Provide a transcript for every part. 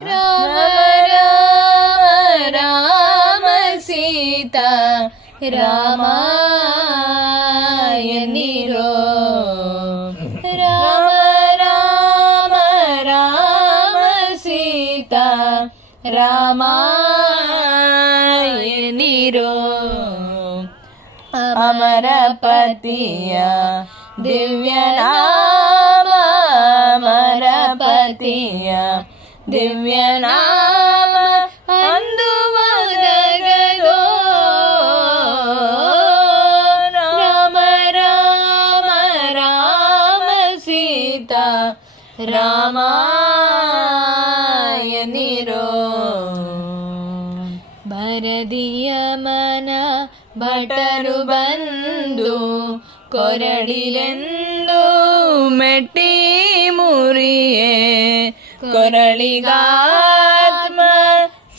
ರಾಮ ರಾಮ ರಾಮ ಸೀತಾ ರಾಮ ಎನ್ನಿರೋ. ರಾಮ ರಾಮ ರಾಮ ಸೀತಾ ರಾಮ ಎನ್ನಿರೋ. ಅಮರ ಪತಿಯ ದಿವ್ಯ ನಾಮ, ಅಮರ ಪತಿಯ ದಿವ್ಯ ನಾಮ ಅಂದು ಒದಗದೋ. ರಾಮ ರಾಮ ರಾಮ ಸೀತಾ ರಾಮ ಎನ್ನಿರೋ. ಭರದಿಯ ಮನ ಭಟರು ಬಂದು ಕೊರಳಿಲೆಂದು ಮೆಟ್ಟಿ ಮುರಿಯೇ, ಕೊರಳಿಗಾತ್ಮ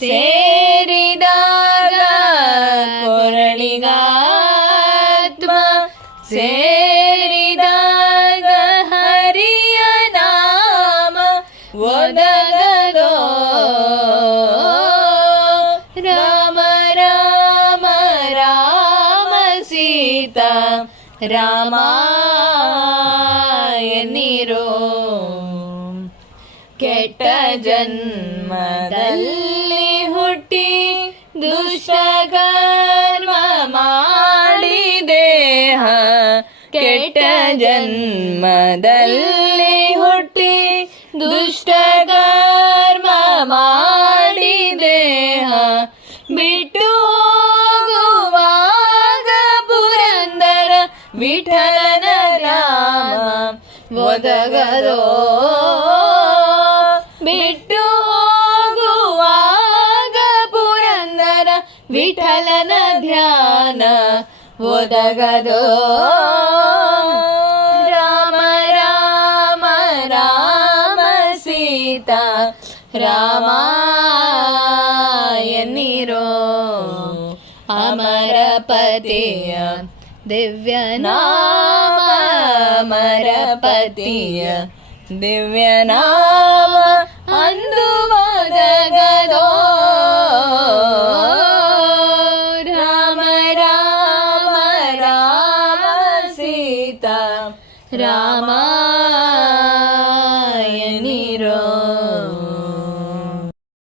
ಸೇರಿದಾಗ, ಕೊರಳಿಗಾತ್ಮ ಸೇರಿದಾಗ ಹರಿಯ ನಾಮ ಒದಗದೋ. ರಾಮ ರಾಮ ರಾಮ ಸೀತಾ ರಾಮ ಎನ್ನಿರೋ. ಕೆಟ್ಟ ಜನ್ಮದಲ್ಲಿ ಹುಟ್ಟಿ ದುಷ್ಟಕರ್ಮ ಮಾಡಿ ದೇಹ, ಕೆಟ್ಟ ಜನ್ಮದಲ್ಲಿ ಹುಟ್ಟಿ ದುಷ್ಟಕರ್ಮ ಮಾಡಿ ದೇಹ ಬಿಟ್ಟು ಹೋಗುವಾಗ ಪುರಂದರ ವಿಠಲನ ನಾಮ ಒದಗದೋ. ಬಿಟ್ಟು ಹೋಗುವಾಗ ಪುರಂದರ ವಿಠಲನ ಧ್ಯಾನ ಒದಗದೋ. ರಾಮ ರಾಮ ರಾಮ ಸೀತಾ ರಾಮ ಎನ್ನಿರೋ. ಅಮರ ಪತಿಯ ದಿವ್ಯ ನಾಮ, ಅಮರ ಪತಿಯ ದಿವ್ಯ ನಾಮ ಅಂದು ಒದಗದೋ. ರಾಮ ರಾಮ ರಾಮ ಸೀತಾ ರಾಮ